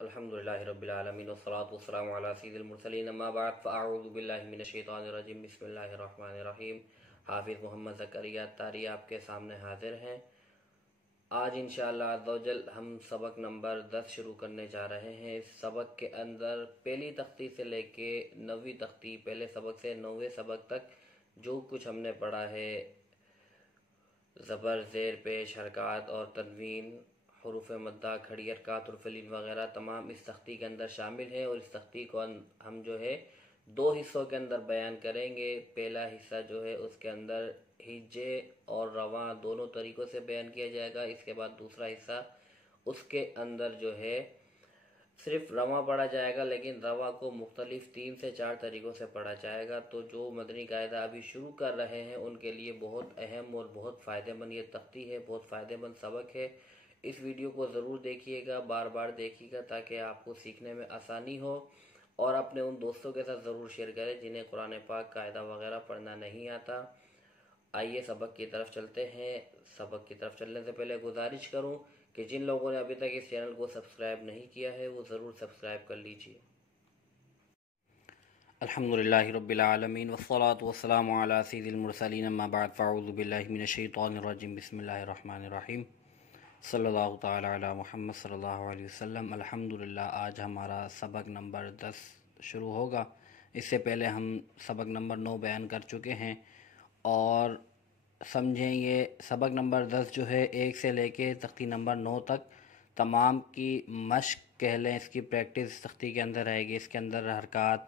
الحمدللہ رب العالمین والصلاة والسلام علی سید المرسلین اما بعد فاعوذ باللہ من الشیطان الرجیم بسم اللہ الرحمن الرحیم۔ حافظ محمد زکریا اتاری آپ کے سامنے حاضر ہیں۔ آج انشاءاللہ عز و جل ہم سبق نمبر 10 شروع کرنے جا رہے ہیں۔ اس سبق کے اندر پہلی تختی سے لے کے 9ویں تختی، پہلے سبق سے 9ویں سبق تک جو کچھ ہم نے پڑھا ہے، زبر، زیر پیش، حرکات اور تنوین، حروف مدہ، کھڑی حرکات، حروف لین وغیرہ تمام اس تختی کے اندر شامل ہیں، اور اس تختی کو ہم جو ہے 2 حصوں کے اندر بیان کریں گے۔ پہلا حصہ جو ہے اس کے اندر ہجے اور رواں دونوں طریقوں سے بیان کیا جائے گا۔ اس کے بعد دوسرا حصہ اس کے اندر جو ہے صرف رواں پڑھا جائے گا، لیکن رواں کو مختلف 3 سے 4 طریقوں سے پڑھا جائے گا۔ تو جو مدنی قاعدہ ابھی شروع کر رہے ہیں ان کے لیے بہت اہم اور بہت فائدہ مند یہ تختی ہے، بہت فائدہ مند سبق ہے۔ اس ویڈیو کو ضرور دیکھیے گا، بار بار دیکھیے گا تاکہ آپ کو سیکھنے میں آسانی ہو، اور اپنے ان دوستوں کے ساتھ ضرور شیئر کریں جنہیں قرآن پاک قاعدہ وغیرہ پڑھنا نہیں آتا۔ آئیے سبق کی طرف چلتے ہیں۔ سبق کی طرف چلنے سے پہلے گزارش کروں کہ جن لوگوں نے ابھی تک اس چینل کو سبسکرائب نہیں کیا ہے وہ ضرور سبسکرائب کر لیجیے۔ الحمدللہ رب العالمین والصلاة والسلام علی سید المرسلین اما بعد فاعوذ باللہ من الشیطان الرجیم بسم اللہ الرحمن الرحیم صلی اللہ تعالی علی محمد صلی اللہ علیہ وسلم۔ الحمدللہ آج ہمارا سبق نمبر 10 شروع ہوگا۔ اس سے پہلے ہم سبق نمبر 9 بیان کر چکے ہیں، اور سمجھیں یہ سبق نمبر 10 جو ہے 1 سے لے کے تختی نمبر 9 تک تمام کی مشق کہہ لیں، اس کی پریکٹس تختی کے اندر رہے گی۔ اس کے اندر حرکات،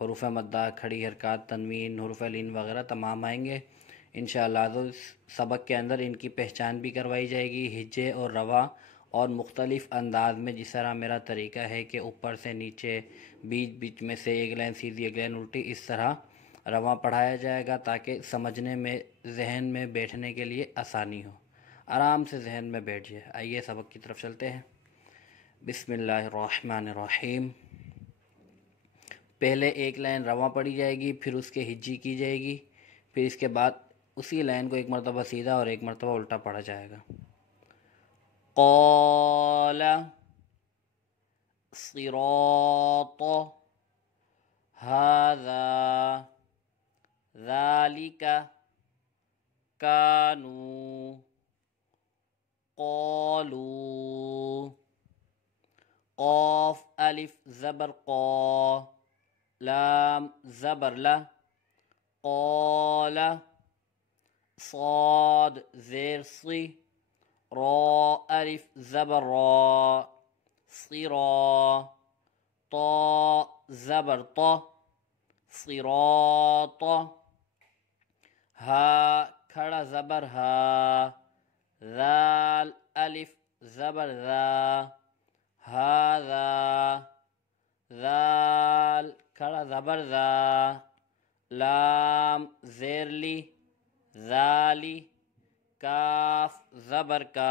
حروف مدہ، کھڑی حرکات، تنوین، حروف لین وغیرہ تمام آئیں گے انشاءاللہ۔ تو اس سبق کے اندر ان کی پہچان بھی کروائی جائے گی، ہجے اور رواں، اور مختلف انداز میں، جس طرح میرا طریقہ ہے کہ اوپر سے نیچے، بیچ بیچ میں سے ایک لائن سیدھی ایک لائن الٹی، اس طرح رواں پڑھایا جائے گا تاکہ سمجھنے میں، ذہن میں بیٹھنے کے لیے آسانی ہو، آرام سے ذہن میں بیٹھ جائے۔ آئیے سبق کی طرف چلتے ہیں۔ بسم اللہ الرحمن الرحیم۔ پہلے ایک لائن رواں پڑھی جائے گی، پھر اس کے ہجی کی جائے گی، پھر اس کے بعد اسی لائن کو ایک مرتبہ سیدھا اور ایک مرتبہ الٹا پڑھا جائے گا۔ قال صراط هذا ذلك كانوا قالوا قاف الف زبر قا، لام زبر لا، قال صاد زیر صی، را الف زبر را، صرا، طا زبر طا، صراط، ہا کھڑا زبر ہا، ذال الف زبر ذا، ہذا، ذال کھڑا زبر ذا، لام زیر لی، ذالی، کاف زبر کا،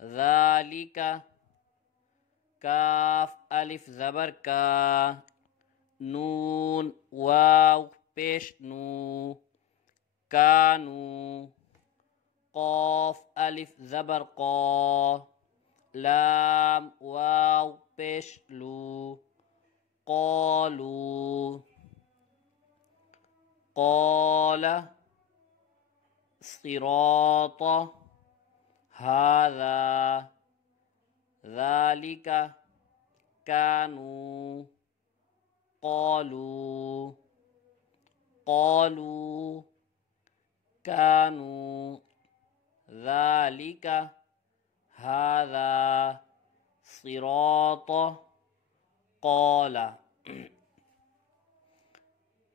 ذالکا، کاف الف زبر کا، نون واو پیش نو، کانو، قاف الف زبر قا، لام واو پیش لو، قالو، قال صراط هذا ذلك كانوا قالوا كانوا ذلك هذا صراط قال۔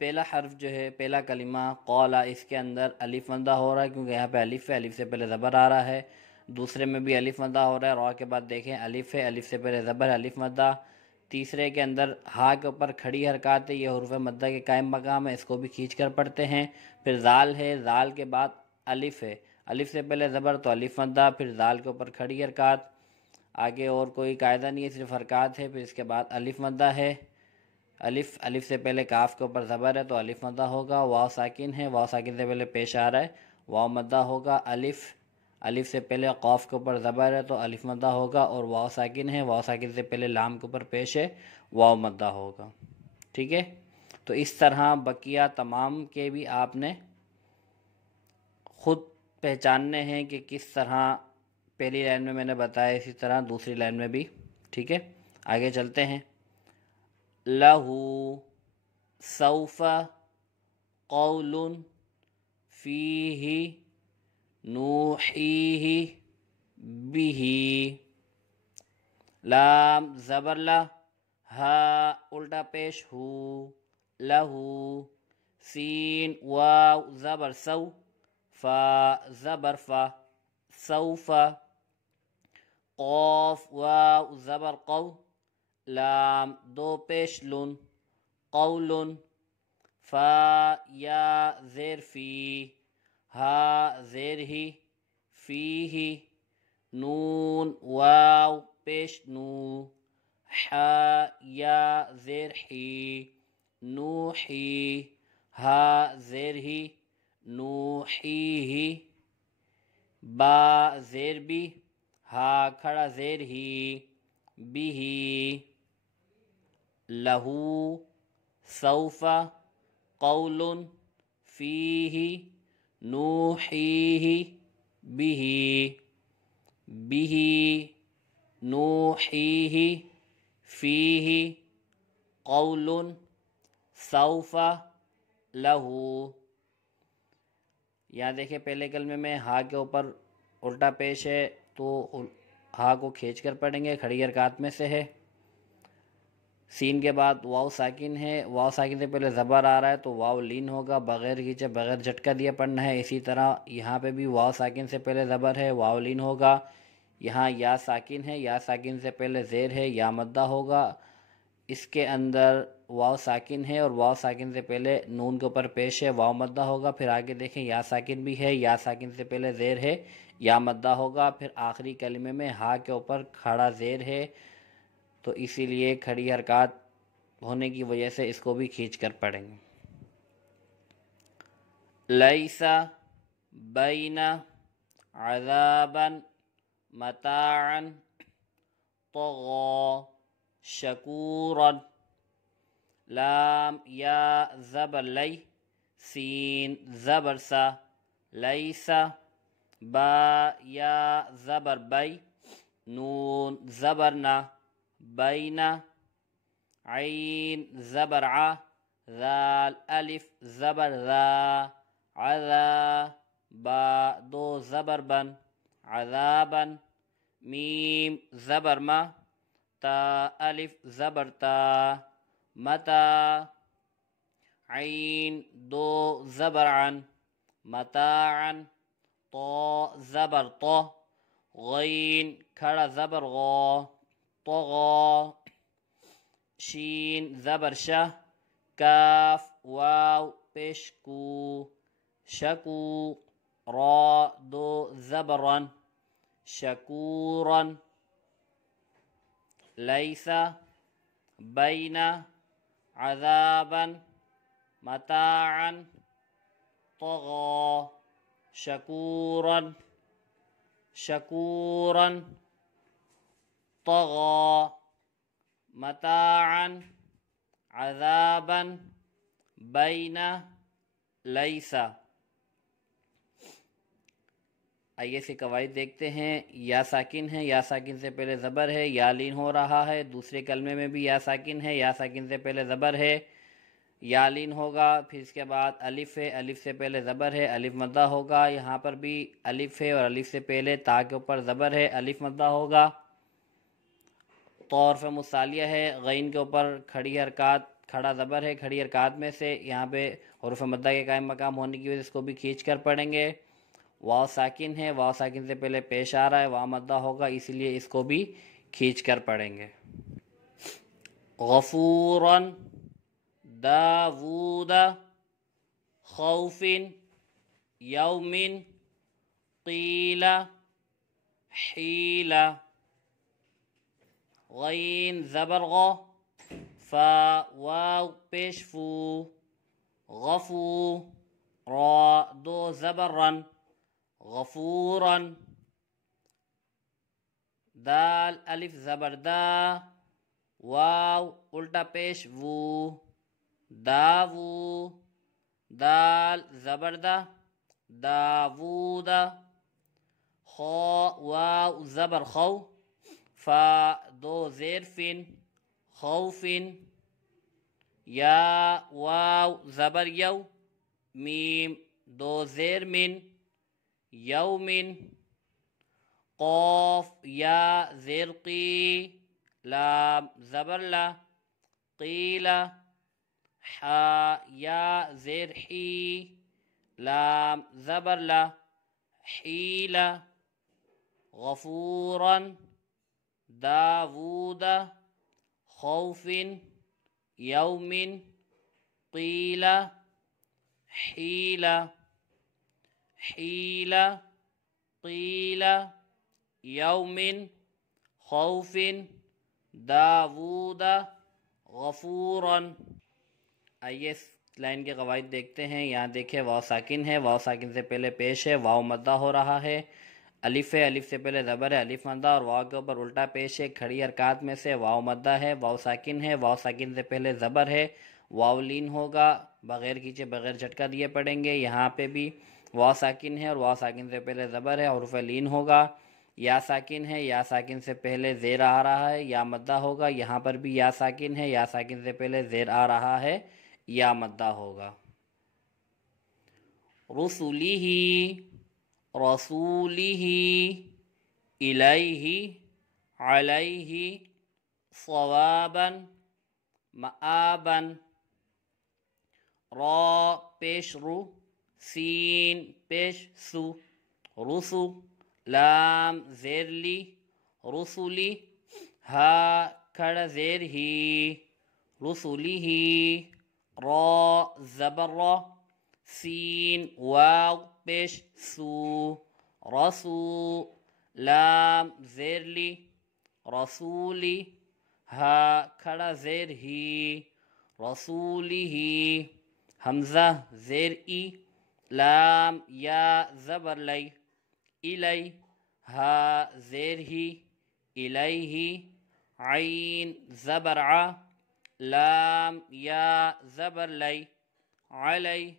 پہلا حرف جو ہے، پہلا کلمہ قال، اس کے اندر الف مدہ ہو رہا ہے کیونکہ یہاں پہ الف ہے، الف سے پہلے زبر آ رہا ہے۔ دوسرے میں بھی الف مدہ ہو رہا ہے، را کے بعد دیکھیں الف ہے، الف سے پہلے زبر، الف مدہ۔ تیسرے کے اندر ہا کے اوپر کھڑی حرکات ہے، یہ حروف مدہ کے قائم مقام ہے، اس کو بھی کھینچ کر پڑھتے ہیں۔ پھر زال ہے، زال کے بعد الف ہے، الف سے پہلے زبر تو الف مدہ، پھر زال کے اوپر کھڑی حرکات۔ آگے اور کوئی قاعدہ نہیں ہے، صرف حرکات ہے۔ پھر اس کے بعد الف مدہ ہے، الف سے پہلے کاف کے اوپر زبر ہے تو الف مدہ ہوگا۔ واو ساکن ہے، واو ساکن سے پہلے پیش آ رہا ہے، واو مدہ ہوگا۔ الف الف سے پہلے قاف کے اوپر زبر ہے تو الف مدہ ہوگا، اور واو ساکن ہے، واو ساکن سے پہلے لام کے اوپر پیش ہے، واو مدہ ہوگا. ٹھیک ہے، تو اس طرح بقیہ تمام کے بھی آپ نے خود پہچاننے ہیں کہ کس طرح پہلی لائن میں نے بتایا، اسی طرح دوسری لائن میں بھی. ٹھیک ہے، آگے چلتے ہیں. لہو سوف قول فیہ نوحیہ بہ. لام زبر لا، ہا الٹا پیش ہو، لہو. سین واو زبر سو، فا زبر فا، سوف. قاف واو زبر قو، لام دو پیش لن، قول. فا یا زیر فی، ہا زیر ہی، فی ہی. نون واو پیش نو، حا یا زیر حی، نوحی. ہا زیر ہی، نوحی ہی. با زیر بی، ہا کھڑا زیر ہی، بھی. لہو سوف قول فیہ نوحیہ بہ، بہ نوحیہ فیہ قول سوف لہو. یہاں دیکھیں پہلے کلمے میں ہا کے اوپر الٹا پیش ہے تو ہا کو کھینچ کر پڑھیں گے، کھڑی حرکات میں سے ہے. سین کے بعد واو ساکن ہے، واو ساکن سے پہلے زبر آ رہا ہے تو واو لین ہوگا، بغیر کھینچے بغیر جھٹکا دیا پڑھنا ہے. اسی طرح یہاں پہ بھی واو ساکن سے پہلے زبر ہے، واو لین ہوگا. یہاں یا ساکن ہے، یا ساکن سے پہلے زیر ہے، یا مدہ ہوگا. اس کے اندر واو ساکن ہے اور واو ساکن سے پہلے نون کے اوپر پیش ہے، واو مدہ ہوگا. پھر آگے دیکھیں یا ساکن بھی ہے، یا ساکن سے پہلے زیر ہے، یا مدہ ہوگا. پھر آخری کلمے میں ہا کے اوپر کھڑا زیر ہے تو اسی لیے کھڑی حرکات ہونے کی وجہ سے اس کو بھی کھینچ کر پڑھیں گے. لیس بین عذابا متاعا طغى شکورا. لام یا زبر لی، سین زبر سا، لیسا. با یا زبر بی، نون زبر نا، بینا. عین زبر ع، ذال الف زبر ذا، عذا. با دو زبر بن، عذابا. میم زبر ما، تا الف زبر تا، متا. عین دو زبر عن، متاعا. طا زبر طا، غین کھڑا زبر غا، طغا. شین زبر شہ، کاف واو پیش کو، شکو. را دو زبرن، شکورا. لیس بین عذابا متاعا طغى شکورا، شکورا. طغى متاعا عذابا بین لیس. آئیے سے قواعد دیکھتے ہیں. یا ساکن ہے، یا ساکن سے پہلے زبر ہے، یا لین ہو رہا ہے. دوسرے کلمے میں بھی یا ساکن ہے، یا ساکن سے پہلے زبر ہے، یا لین ہوگا. پھر اس کے بعد الف ہے، الف سے پہلے زبر ہے، الف مدہ ہوگا. یہاں پر بھی الف ہے اور الف سے پہلے تا کے اوپر زبر ہے، الف مدہ ہوگا. طرف مصالیہ ہے، غین کے اوپر کھڑی حرکات، کھڑا زبر ہے کھڑی حرکات میں سے. یہاں پہ حروف مدہ کے قائم مقام ہونے کی وجہ سے اس کو بھی کھینچ کر پڑھیں گے. واو ساکن ہے، واو ساکن سے پہلے پیش آ رہا ہے، واو مدہ ہوگا، اسی لیے اس کو بھی کھینچ کر پڑھیں گے. غفورا داوود خوف یوم قیل حیل. غین زبر غ، فا واو پیش فو، غفو. را دو زبر رن، غفورا. دال الف زبر دا، واو الٹا پیش وو، داوو، دال زبر دا، داوودا، خو واو زبر خو، فا دو زیر فن، خوفن، یا واو زبر یو، میم دو زیر من، یومن، قوف یا زیر قی، لام زبر لا، قیلا، حا یا زیر حی، لام زبر لا، حیلا، غفورا، داوود، خوف، یوم، قیلا، حیلا، حیلا، قیلا، یوم، خوف، داوود، غفورا۔ آئیے اس لائن کے قواعد دیکھتے ہیں۔ یہاں دیکھیں واو ساکن ہے، واو ساکن سے پہلے پیش ہے، واو مدہ ہو رہا ہے، الف ہے، الف سے پہلے زبر ہے، الف مدہ، اور واو کے اوپر الٹا پیش ہے، کھڑی حرکات میں سے واو مدہ ہے، واو ساکن ہے، واو ساکن سے پہلے زبر ہے، واو لین ہوگا، بغیر کھینچے بغیر جھٹکا دیے پڑیں گے۔ یہاں پہ بھی واو ساکن ہے اور واو ساکن سے پہلے زبر ہے، حرف لین ہوگا، یا ساکن ہے، یا ساکن سے پہلے زیر آ رہا ہے، یا مدہ ہوگا، یہاں پر بھی یا ساکن ہے، یا ساکن سے پہلے زیر آ رہا ہے، یا مدہ ہوگا۔ رسولہ، رسولہ، الیہ، علیہ، صوابا، مآبا، را پیش رو، سین پیش سو، رسو، لام زیر لی، رسولی، ہا کھڑا زیر ہی، رسولی ہی، را زبر را، سین واو پیش سو، رسو، لام زیر لی، رسولی، ہا کھڑا زیر ہی، رسولی ہی، حمزہ زیر ای، لام یا زبر لی، الی، ہا زیر ہی، الیہ، عین زبر ع، لام یا زبر لی، علی،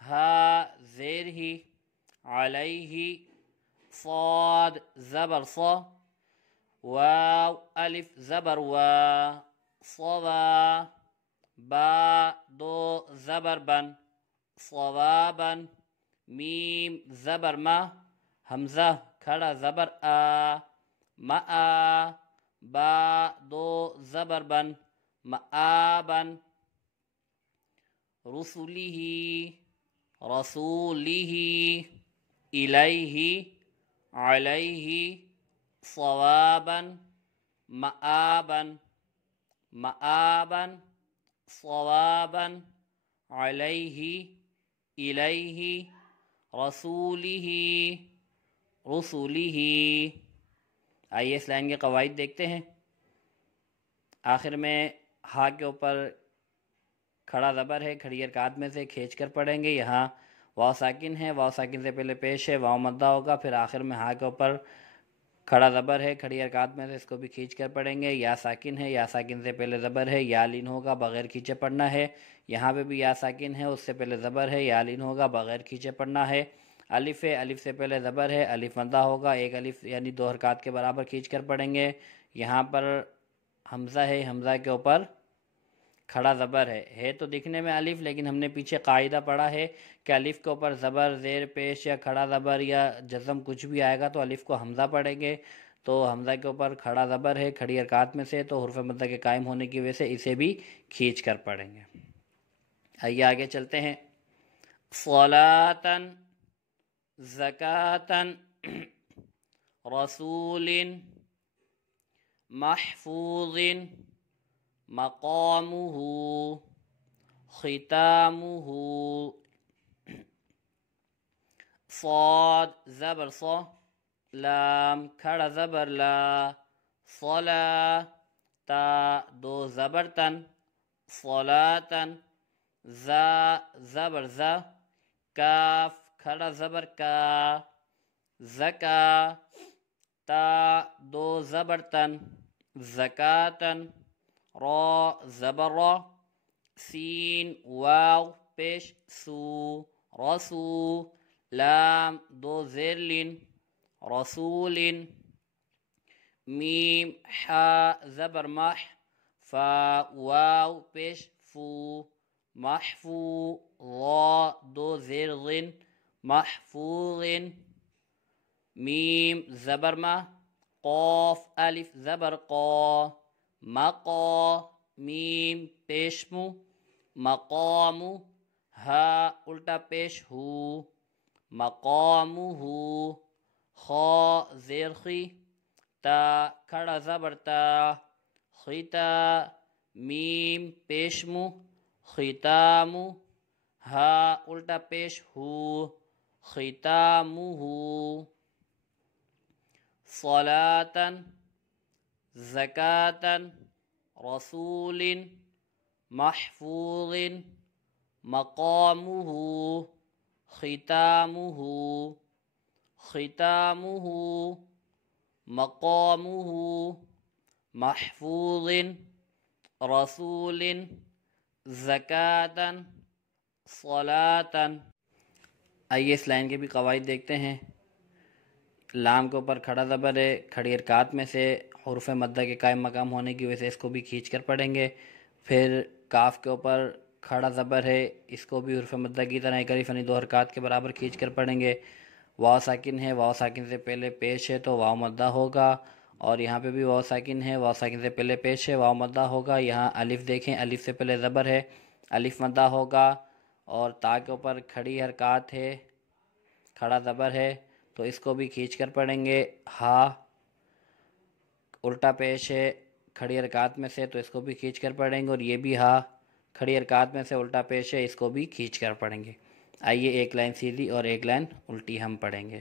ہا زیر ہی، علیہ، صاد زبر صا، واو الف زبر وا، صوا، با دو زبر بن، صوابا، میم زبر ما، حمزہ کھڑا زبر آ، مآ، با دو زبر بن، مآبا، رسولہ، رسولہ، الیہ، علیہ، صوابا، مآبا، مآبا، صوابا، علیہ، الیہ، رسولہ، رسولہ۔ آئیے اس لائن کے قواعد دیکھتے ہیں۔ آخر میں ہا کے اوپر کھڑا زبر ہے، کھڑی حرکات میں سے کھینچ کر پڑھیں گے۔ یہاں واو ساکن ہے، واو ساکن سے پہلے پیش ہے، واو مدہ ہوگا، پھر آخر میں ہا کے اوپر کھڑا زبر ہے، کھڑی حرکات میں سے اس کو بھی کھینچ کر پڑھیں گے۔ یا ساکن ہے، یا ساکن سے پہلے زبر ہے، یا لین ہوگا، بغیر کھینچے پڑھنا ہے۔ یہاں پہ بھی یا ساکن ہے، اس سے پہلے زبر ہے، یا لین ہوگا، بغیر کھینچے پڑھنا ہے۔ الف ہے، الف سے پہلے زبر ہے، الف مدہ ہوگا، ایک الف یعنی دو حرکات کے برابر کھینچ کر پڑھیں گے۔ یہاں پر حمزہ ہے، حمزہ کے اوپر کھڑا زبر ہے تو دکھنے میں الف، لیکن ہم نے پیچھے قاعدہ پڑھا ہے کہ الف کے اوپر زبر، زیر پیش یا کھڑا زبر یا جزم کچھ بھی آئے گا تو الف کو حمزہ پڑھیں گے۔ تو حمزہ کے اوپر کھڑا زبر ہے کھڑی حرکات میں سے، تو حرف مدہ کے قائم ہونے کی وجہ سے اسے بھی کھینچ کر پڑھیں گے۔ آئیے آگے چلتے ہیں۔ صلاۃً، زکاۃً، رسول، محفوظ، مقامہ، ختامہ، صاد زبر صا، لام کھڑا زبر لا، صلا، تا دو زبر تن، صلاۃً، زا زبر زا، کاف کھڑا زبر کا، زکا، تا دو زبر تن زکاتن را زبر را سین واو پیش سو رسو لام دو زرلن رسول میم حا زبر مح فا واو پیش فو محفو را دو زرغن محفوظ میم زبر ما قاف الف زبر قا مقا میم پیشمو مقامو ہا الٹا پیش ہو مقامہ خا زیر خی تا کھڑا زبر تا خیتا میم پیشمو ختامو ہا الٹا پیش ہو ختامہ صلاةً زکاةً رسول محفوظ مقامہ ختامہ ختامہ مقامہ محفوظ رسول زکاةً صلاةً۔ آئیے اس لائن کے بھی قواعد دیکھتے ہیں۔ لام کے اوپر کھڑا زبر ہے، کھڑی حرکات میں سے حروف مدہ کے قائم مقام ہونے کی وجہ سے اس کو بھی کھینچ کر پڑھیں گے۔ پھر کاف کے اوپر کھڑا زبر ہے، اس کو بھی حروف مدہ کی طرح ایک الف یعنی دو حرکات کے برابر کھینچ کر پڑھیں گے۔ واو ساکن ہے، واو ساکن سے پہلے پیش ہے تو واو مدہ ہوگا، اور یہاں پہ بھی واو ساکن ہے، واو ساکن سے پہلے پیش ہے واو مدہ ہوگا۔ یہاں الف دیکھیں، الف سے پہلے زبر ہے، الف مدہ ہوگا، اور تا کے اوپر کھڑی حرکات ہے، کھڑا زبر ہے تو اس کو بھی کھینچ کر پڑھیں گے۔ ہا الٹا پیش ہے کھڑی حرکات میں سے تو اس کو بھی کھینچ کر پڑھیں گے، اور یہ بھی ہا کھڑی حرکات میں سے الٹا پیش ہے، اس کو بھی کھینچ کر پڑھیں گے۔ آئیے ایک لائن سیدھی اور ایک لائن الٹی ہم پڑھیں گے،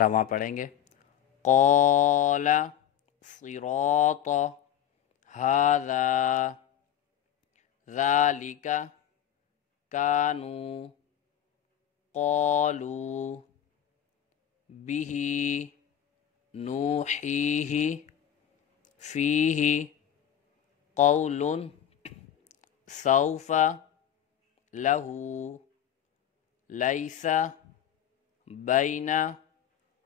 رواں پڑھیں گے۔ قال صراط هذا ذلك كانوا قالوا به نوحيه فيه قول سوف له ليس بين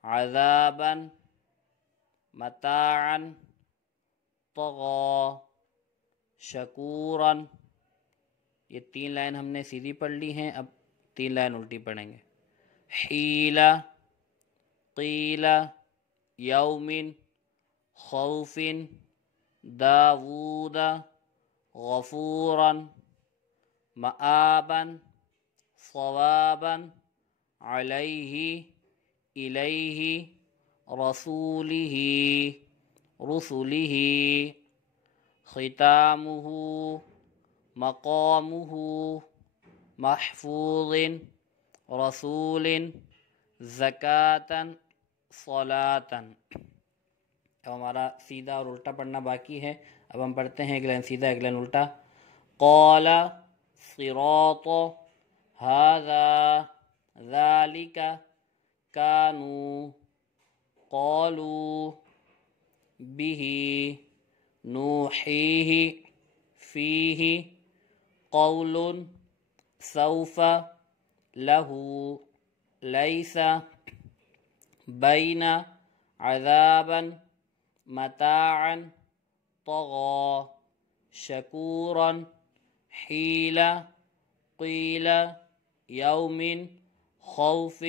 عذابا متاعا طغى شکورا۔ یہ تین لائن ہم نے سیدھی پڑھ لی ہیں، اب تین لائن الٹی پڑھیں گے۔ حیل قیل یوم خوف داود غفورا مآبا صوابا علیہ الیہ رسولہ ختامہ مقامہ محفوظ رسول زکاةً صلاةً۔ اب ہمارا سیدھا اور الٹا پڑھنا باقی ہے، اب ہم پڑھتے ہیں ایک لائن سیدھا ایک لائن الٹا۔ قال صراط هذا ذلك كانوا قالوا به نوحيه فيه قول سوف له ليس بين عذابا متاعا طغى شکورا حیل قیل یوم خوف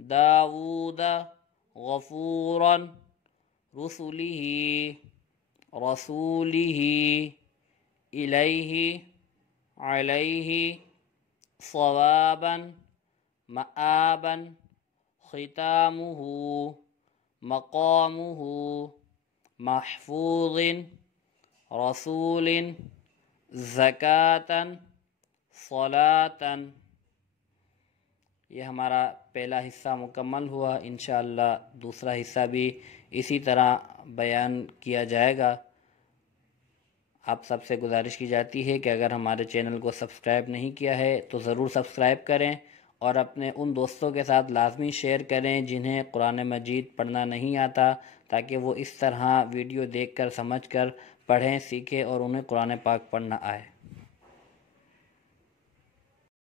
داود غفورا رسولہ الیہ علیہ صوابا مآبا ختامہ مقامہ محفوظ رسول زکاةً صلاةً۔ یہ ہمارا پہلا حصہ مکمل ہوا، انشاءاللہ دوسرا حصہ بھی اسی طرح بیان کیا جائے گا۔ آپ سب سے گزارش کی جاتی ہے کہ اگر ہمارے چینل کو سبسکرائب نہیں کیا ہے تو ضرور سبسکرائب کریں اور اپنے ان دوستوں کے ساتھ لازمی شیئر کریں جنہیں قرآن مجید پڑھنا نہیں آتا، تاکہ وہ اس طرح ویڈیو دیکھ کر سمجھ کر پڑھیں، سیکھیں اور انہیں قرآن پاک پڑھنا آئے۔